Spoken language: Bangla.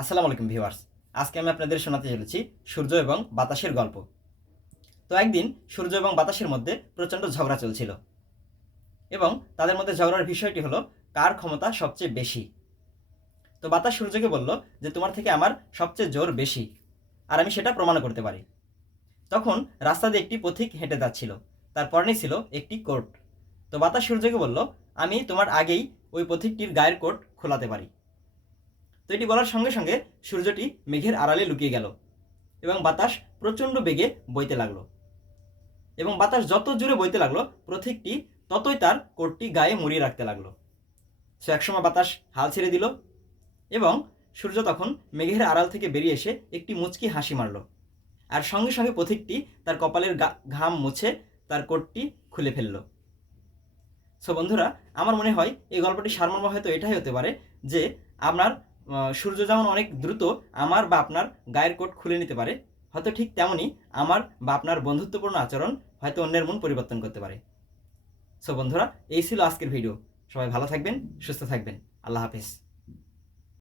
আসসালামু আলাইকুম ভিউয়ার্স। আজকে আমি আপনাদের শোনাতে চলেছি সূর্য এবং বাতাসের গল্প। তো একদিন সূর্য এবং বাতাসের মধ্যে প্রচণ্ড ঝগড়া চলছিল এবং তাদের মধ্যে ঝগড়ার বিষয়টি হলো কার ক্ষমতা সবচেয়ে বেশি। তো বাতাস সূর্যকে বলল যে তোমার থেকে আমার সবচেয়ে জোর বেশি, আর আমি সেটা প্রমাণ করতে পারি। তখন রাস্তা দিয়ে একটি পথিক হেঁটে যাচ্ছিল, তার পরনে ছিল একটি কোট। তো বাতাস সূর্যকে বলল, আমি তোমার আগেই ওই পথিকটির গায়ের কোট খোলাতে পারি। তো এটি বলার সঙ্গে সঙ্গে সূর্যটি মেঘের আড়ালে লুকিয়ে গেল এবং বাতাস প্রচণ্ড বেগে বইতে লাগলো। এবং বাতাস যত জোরে বইতে লাগলো, পথিকটি ততই তার কোটটি গায়ে মুড়িয়ে রাখতে লাগলো। সে একসময় বাতাস হাল ছেড়ে দিল এবং সূর্য তখন মেঘের আড়াল থেকে বেরিয়ে এসে একটি মুচকি হাসি মারল, আর সঙ্গে সঙ্গে পথিকটি তার কপালের ঘাম মুছে তার কোটটি খুলে ফেলল। সো বন্ধুরা, আমার মনে হয় এই গল্পটি সারমর্ম হয়তো এটাই হতে পারে যে আপনার সূর্য যেমন অনেক দ্রুত আমার বা আপনার গায়ের কোট খুলে নিতে পারে, হয়তো ঠিক তেমনই আমার বা আপনার বন্ধুত্বপূর্ণ আচরণ হয়তো অন্যের মন পরিবর্তন করতে পারে। সো বন্ধুরা, এই ছিল আজকের ভিডিও। সবাই ভালো থাকবেন, সুস্থ থাকবেন। আল্লাহ হাফেজ।